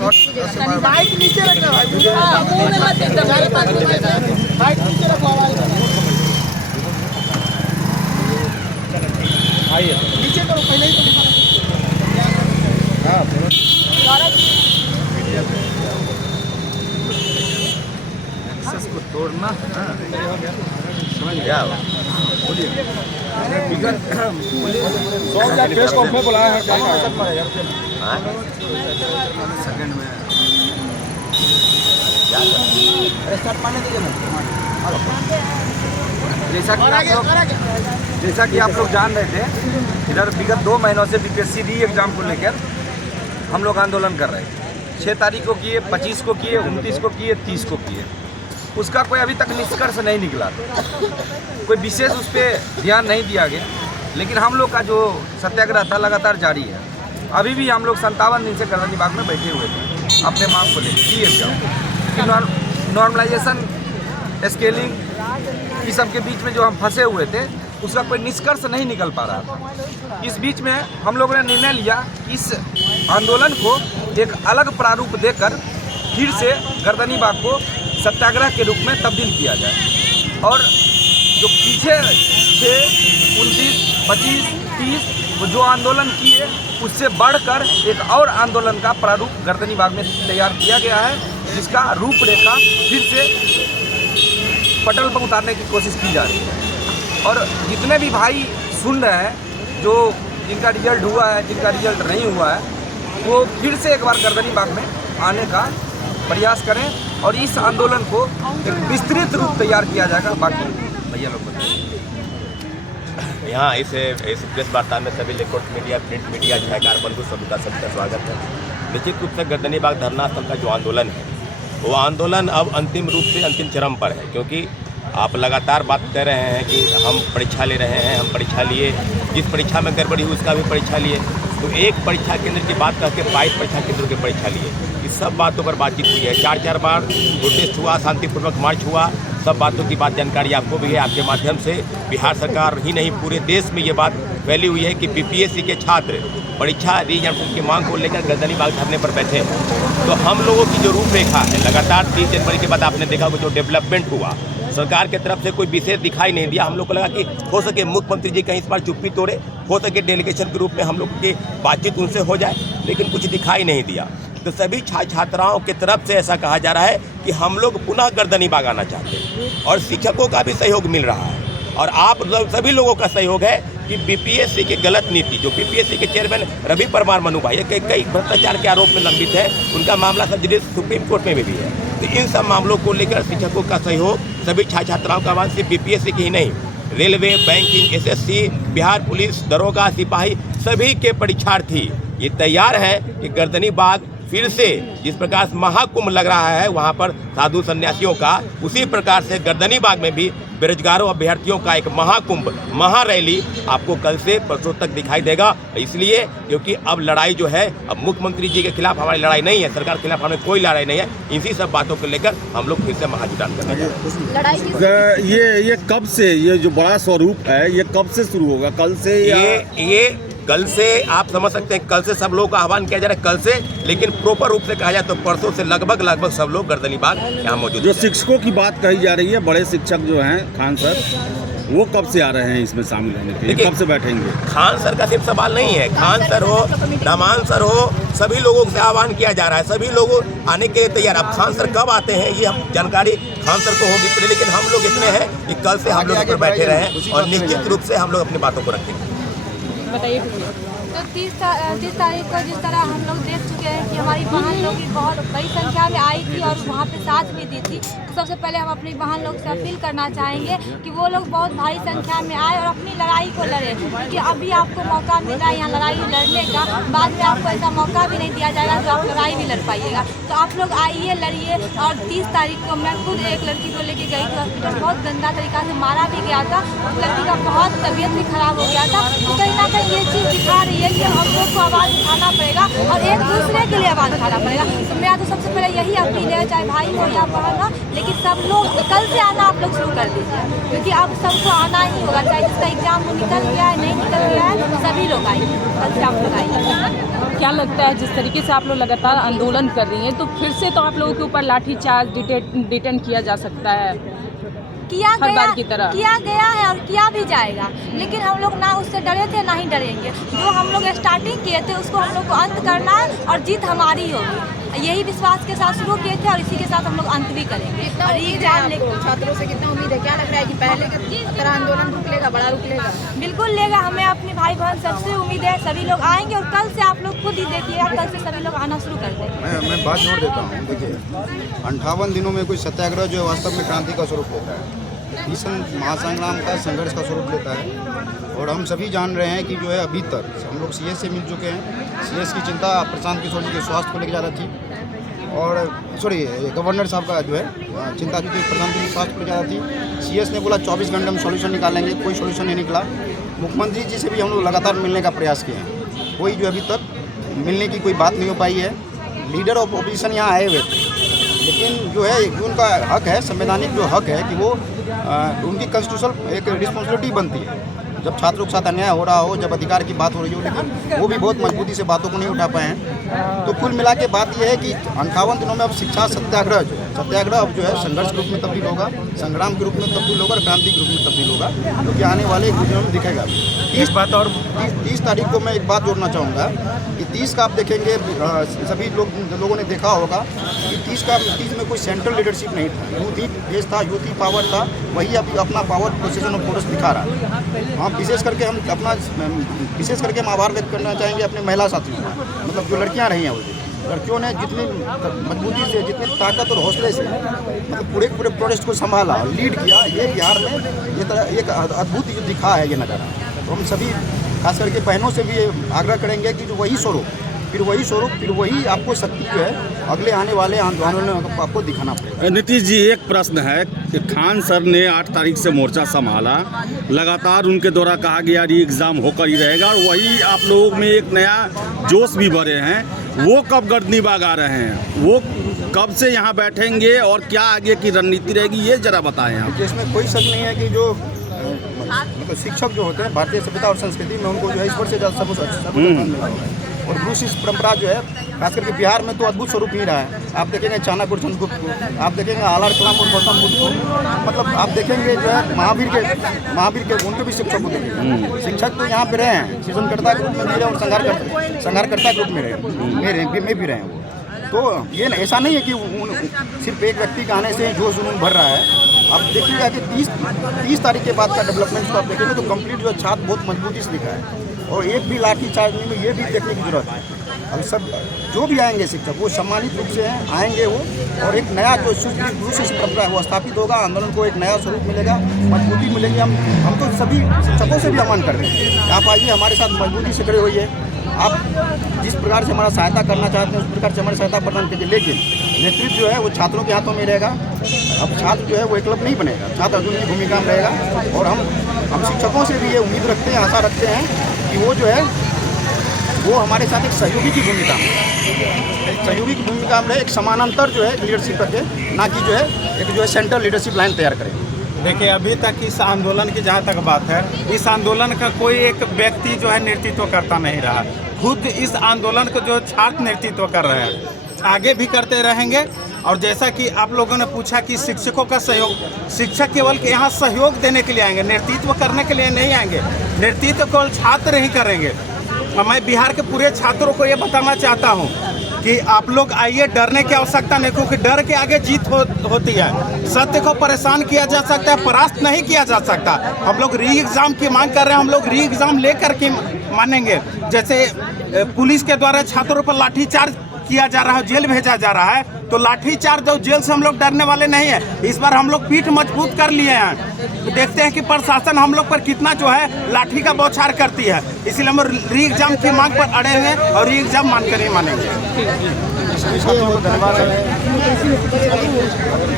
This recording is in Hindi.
बाइक नीचे रखना भाई, मुंह में मत एकदम, बाइक नीचे रखो, आवाज आइए नीचे करो पहले ही तो। हाँ को तोड़ना समझ गया। प्रेस कॉन्फ्रेंस बुलाया है सेकंड में जैसा कि आप लोग जान रहे थे, इधर विगत 2 महीनों से बीपीएससी री एग्जाम को लेकर हम लोग आंदोलन कर रहे हैं। 6 तारीख को किए, 25 को किए, 29 को किए, 30 को किए। उसका कोई अभी तक निष्कर्ष नहीं निकला, कोई विशेष उस पर ध्यान नहीं दिया गया। लेकिन हम लोग का जो सत्याग्रह था लगातार जारी है। अभी भी हम लोग 57 दिन से गर्दनी बाग में बैठे हुए थे अपने मांग को लेकर एग्जाम नॉर्मलाइजेशन, स्केलिंग, इस सब के बीच में जो हम फंसे हुए थे उसका कोई निष्कर्ष नहीं निकल पा रहा था। इस बीच में हम लोगों ने निर्णय लिया इस आंदोलन को एक अलग प्रारूप देकर फिर से गर्दनी बाग को सत्याग्रह के रूप में तब्दील किया जाए और जो पीछे थे 29, 25, 30 जो आंदोलन किए उससे बढ़कर एक और आंदोलन का प्रारूप गर्दनी बाग में तैयार किया गया है, जिसका रूपरेखा फिर से पटल पर उतारने की कोशिश की जा रही है। और जितने भी भाई सुन रहे हैं, जो जिनका रिजल्ट हुआ है, जिनका रिजल्ट नहीं हुआ है, वो फिर से एक बार गर्दनी बाग में आने का प्रयास करें और इस आंदोलन को एक विस्तृत रूप तैयार किया जाएगा। बाकी भैया लोग बताएं। यहाँ इस प्रेस वार्ता में सभी इलेक्ट्रॉनिक मीडिया, प्रिंट मीडिया, छायाकार बंधु सभी का स्वागत है। निश्चित रूप से गर्दनी बाग धरना स्थल का जो आंदोलन है वो आंदोलन अब अंतिम रूप से अंतिम चरम पर है, क्योंकि आप लगातार बात कर रहे हैं कि हम परीक्षा ले रहे हैं, हम परीक्षा लिए, जिस परीक्षा में गड़बड़ी हुई उसका भी परीक्षा लिए, तो एक परीक्षा केंद्र की बात करके 22 परीक्षा केंद्रों की परीक्षा लिए। इस सब बातों पर बातचीत हुई है। 4 बार प्रोटेस्ट हुआ, शांतिपूर्वक मार्च हुआ, सब बातों की बात जानकारी आपको भी है। आपके माध्यम से बिहार सरकार ही नहीं पूरे देश में ये बात फैली हुई है कि बीपीएससी के छात्र परीक्षा रीएग्जामिनेशन की मांग को लेकर गर्दनी बाग धरने पर बैठे हैं। तो हम लोगों की जो रूपरेखा है, लगातार 30 जनवरी के बाद आपने देखा जो डेवलपमेंट हुआ, सरकार की तरफ से कोई विशेष दिखाई नहीं दिया। हम लोग को लगा कि हो सके मुख्यमंत्री जी कहीं इस बार चुप्पी तोड़े, हो सके डेलीगेशन के रूप में हम लोग की बातचीत उनसे हो जाए, लेकिन कुछ दिखाई नहीं दिया। तो सभी छात्राओं की तरफ से ऐसा कहा जा रहा है कि हम लोग पुनः गर्दनी बाग आना चाहते हैं और शिक्षकों का भी सहयोग मिल रहा है और आप सभी लोगों का सहयोग है कि बीपीएससी की गलत नीति, जो बीपीएससी के चेयरमैन रवि परमार मनु भाई कई भ्रष्टाचार के आरोप में लंबित है, उनका मामला सब सुप्रीम कोर्ट में भी है। तो इन सब मामलों को लेकर शिक्षकों का सहयोग, सभी छात्राओं का आह्वान सिर्फ बीपीएससी की ही नहीं, railway, banking, SSC, Bihar police, दरोगा, सिपाही, सभी के परीक्षार्थी ये तैयार है कि गर्दनी बाग फिर से जिस प्रकार से महाकुंभ लग रहा है वहाँ पर साधु सन्यासियों का, उसी प्रकार से गर्दनी बाग में भी बेरोजगारों अभ्यर्थियों का एक महाकुंभ, महारैली आपको कल से परसों तक दिखाई देगा। इसलिए क्योंकि अब लड़ाई जो है, अब मुख्यमंत्री जी के खिलाफ हमारी लड़ाई नहीं है, सरकार के खिलाफ हमें कोई लड़ाई नहीं है। इसी सब बातों को लेकर हम लोग फिर से महाजुटान करेंगे। ये कब से, ये जो बड़ा स्वरूप है, ये कब से शुरू होगा? कल से? ये कल से आप समझ सकते हैं, कल से सब लोगों का आह्वान किया जा रहा है कल से, लेकिन प्रॉपर रूप से कहा जाए तो परसों से लगभग सब लोग गर्दनी बाग यहाँ मौजूद। जो शिक्षकों की बात कही जा रही है, बड़े शिक्षक जो हैं खान सर, वो कब से आ रहे हैं इसमें शामिल होने के लिए, कब से बैठेंगे? खान सर का सिर्फ सवाल नहीं है, खान सर हो, दामान सर हो, सभी लोगों से आह्वान किया जा रहा है, सभी लोग आने के तैयार। अब खान सर कब आते हैं ये हम जानकारी खान सर को होगी, लेकिन हम लोग इतने हैं कि कल से हम लोग बैठे रहे और निश्चित रूप से हम लोग अपनी बातों को रखेंगे। तो 30 तारीख को जिस तरह हम लोग देख चुके हैं कि हमारी बहन लोग की बहुत बड़ी संख्या में आई थी और वहाँ पे साथ भी दी थी, तो सबसे पहले हम अपनी बहन लोग से अपील करना चाहेंगे कि वो लोग बहुत भारी संख्या में आए और अपनी लड़ाई को लड़े, क्योंकि अभी आपको मौका मिला है यहाँ लड़ाई लड़ने का, बाद में आपको ऐसा मौका भी नहीं दिया जाएगा तो आप लड़ाई भी लड़ पाइएगा। तो आप लोग आइए, लड़िए। और 30 तारीख को मैं खुद एक लड़की को लेके गई थी हॉस्पिटल, बहुत गंदा तरीका से मारा भी गया था, उस लड़की का बहुत तबीयत भी खराब हो गया था। तो कहीं ना कहीं ये चीज़ दिखा रही है कि हम लोग को आवाज़ उठाना पड़ेगा और एक दूसरे के लिए आवाज़ उठाना पड़ेगा। तो मेरा तो सबसे पहले यही अपील है, चाहे भाई हो या बहन हो, लेकिन सब लोग कल से आना आप लोग शुरू कर दीजिए, क्योंकि अब सबको आना ही होगा, चाहे जिसका एग्जाम निकल गया है नहीं निकल गया है, सभी लोग आएंगे, कल से आप लोग आएंगे। क्या लगता है जिस तरीके से आप लोग लगातार आंदोलन कर रही हैं तो फिर से तो आप लोगों के ऊपर लाठीचार्ज डिटेन किया जा सकता है? किया हर गया बार की तरह। किया गया है और किया भी जाएगा, लेकिन हम लोग ना उससे डरे थे ना ही डरेंगे। जो हम लोग स्टार्टिंग किए थे उसको हम लोग को अंत करना है और जीत हमारी होगी, यही विश्वास के साथ शुरू किए थे और इसी के साथ हम लोग अंत भी करेंगे। और एग्जाम छात्रों से कितना उम्मीद है? क्या लग रहा है कि पहले का तरह आंदोलन रुक लेगा, बड़ा रुक लेगा? बिल्कुल लेगा, हमें अपने भाई बहन सबसे उम्मीद है, सभी लोग आएंगे और कल से आप लोग खुद ही देखिएगा, कल से सभी लोग आना शुरू कर देंगे। मैं बात जोड़ देता हूँ। देखिए 58 दिनों में कोई सत्याग्रह जो है वास्तव में क्रांति का स्वरूप लेता है, भीषण महासंग्राम का संघर्ष का स्वरूप लेता है। और हम सभी जान रहे हैं कि जो है अभी तक हम लोग सीएस से मिल चुके हैं। सीएस की चिंता प्रशांत किशोर जी के स्वास्थ्य को लेकर ज़्यादा थी, और गवर्नर साहब का जो है चिंता जो थी प्रशांत जी के स्वास्थ्य को ज़्यादा थी। सीएस ने बोला 24 घंटे में सॉल्यूशन निकालेंगे, कोई सॉल्यूशन नहीं निकला। मुख्यमंत्री जी से भी हम लोग लगातार मिलने का प्रयास किए हैं, कोई जो अभी तक मिलने की कोई बात नहीं हो पाई है। लीडर ऑफ ऑपोजिशन यहाँ आए हुए थे, लेकिन जो है जो उनका हक है, संवैधानिक जो हक है कि वो उनकी कॉन्स्टिट्यूशनल एक रिस्पॉन्सिबिलिटी बनती है जब छात्रों के साथ अन्याय हो रहा हो, जब अधिकार की बात हो रही हो, लेकिन वो भी बहुत मजबूती से बातों को नहीं उठा पाए हैं। तो कुल मिला के बात यह है कि 58 दिनों में अब शिक्षा सत्याग्रह जो है, सत्याग्रह अब जो है संघर्ष के रूप में तब्दील होगा, संग्राम के रूप में तब्दील होगा और क्रांति के रूप में तब्दील होगा, जो कि आने वाले कुछ दिनों में दिखेगा। 30 तारीख को मैं एक बात जोड़ना चाहूँगा कि 30 का आप देखेंगे, सभी लोगों ने देखा होगा कि 30 में कोई सेंट्रल लीडरशिप नहीं था, यूथ ही बेस था, यूथ ही पावर था, वही अभी अपना पावर पोजीशन ऑफ फोर्स दिखा रहा है। हम विशेष करके हम आभार व्यक्त करना चाहेंगे अपने महिला साथियों का, मतलब जो लड़कियां रही हैं, वो लड़कियों ने जितनी मजबूती से, जितनी ताकत और हौसले से मतलब पूरे प्रोटेस्ट को संभाला और लीड किया, ये बिहार में ये तरह एक अद्भुत जो दिखा है ये नज़ारा। तो हम सभी खास करके बहनों से भी ये आग्रह करेंगे कि जो वही स्वरूप फिर वही आपको शक्ति जो है अगले आने वाले आंदोलनों में आपको दिखाना पड़ेगा। नीतीश जी, एक प्रश्न है कि खान सर ने 8 तारीख से मोर्चा संभाला, लगातार उनके द्वारा कहा गया री एग्ज़ाम होकर ही रहेगा, और वही आप लोगों में एक नया जोश भी भरे हैं। वो कब गर्दनी बाग आ रहे हैं, वो कब से यहाँ बैठेंगे और क्या आगे की रणनीति रहेगी, ये जरा बताएं आप। इसमें कोई शक नहीं है कि जो मतलब शिक्षक जो होते हैं भारतीय सभ्यता और संस्कृति में, उनको जो है ईश्वर से ज़्यादा सब मिला हुआ है। और रूस इस परंपरा जो है खास करके बिहार में तो अद्भुत स्वरूप ही रहा है। आप देखेंगे चाणक्य और चंद्रगुप्त को, आप देखेंगे आलार कलाम और गौतम बुद्ध को, मतलब आप देखेंगे जो है महावीर के उनके भी शिक्षक को देखेंगे। शिक्षक तो यहाँ पे रहे हैं, सृजनकर्ता के रूप में भी रहे और संहारकर्ता के रूप में में भी रहे हैं वो। तो ये ऐसा नहीं है कि सिर्फ एक व्यक्ति के आने से जो जुनून भर रहा है। आप देखिएगा कि 30 तारीख के बाद का डेवलपमेंट को आप देखेंगे तो कंप्लीट जो छात्र बहुत मजबूती से लिखा है, और एक भी लाठी चार्ज नहीं में ये भी देखने की जरूरत है। अब सब जो भी आएंगे शिक्षक वो सम्मानित रूप से आएंगे वो, और एक नया जो रूस परंपरा है वो स्थापित होगा, आंदोलन को एक नया स्वरूप मिलेगा, मजबूती मिलेगी। हम तो सभी शिक्षकों से भी आह्वान कर रहे हैं, आप आइए हमारे साथ मजबूती से खड़े होइए। आप जिस प्रकार से हमारा सहायता करना चाहते हैं उस प्रकार से हमारी सहायता प्रदान कीजिए, लेकिन नेतृत्व जो है वो छात्रों के हाथों में रहेगा। अब छात्र जो है वो एकलव्य नहीं बनेगा, छात्र अर्जुन की भूमिका में रहेगा। और हम शिक्षकों से भी ये उम्मीद रखते हैं, आशा रखते हैं कि वो जो है वो हमारे साथ एक सहयोगी की भूमिका में एक समानांतर जो है लीडरशिप करके, ना कि जो है एक सेंट्रल लीडरशिप लाइन तैयार करें। देखिए, अभी तक इस आंदोलन की जहाँ तक बात है, इस आंदोलन का कोई एक व्यक्ति जो है नेतृत्व करता नहीं रहा। खुद इस आंदोलन को जो छात्र नेतृत्व कर रहे हैं, आगे भी करते रहेंगे। और जैसा कि आप लोगों ने पूछा कि शिक्षकों का सहयोग, शिक्षक केवल यहाँ सहयोग देने के लिए आएंगे, नेतृत्व करने के लिए नहीं आएंगे। नेतृत्व केवल छात्र ही करेंगे। मैं बिहार के पूरे छात्रों को ये बताना चाहता हूँ कि आप लोग आइए, डरने की आवश्यकता नहीं, क्योंकि डर के आगे जीत होती है। सत्य को परेशान किया जा सकता है, परास्त नहीं किया जा सकता। हम लोग री एग्ज़ाम की मांग कर रहे हैं, हम लोग री एग्ज़ाम लेकर के मानेंगे। जैसे पुलिस के द्वारा छात्रों पर लाठीचार्ज किया जा रहा है, जेल भेजा जा रहा है, तो लाठीचार्ज और जेल से हम लोग डरने वाले नहीं हैं। इस बार हम लोग पीठ मजबूत कर लिए हैं। देखते हैं कि प्रशासन हम लोग पर कितना जो है लाठी का बौछार करती है। इसलिए हम री एग्ज़ाम की मांग पर अड़े हैं और री एग्ज़ाम मानकर ही मानेंगे।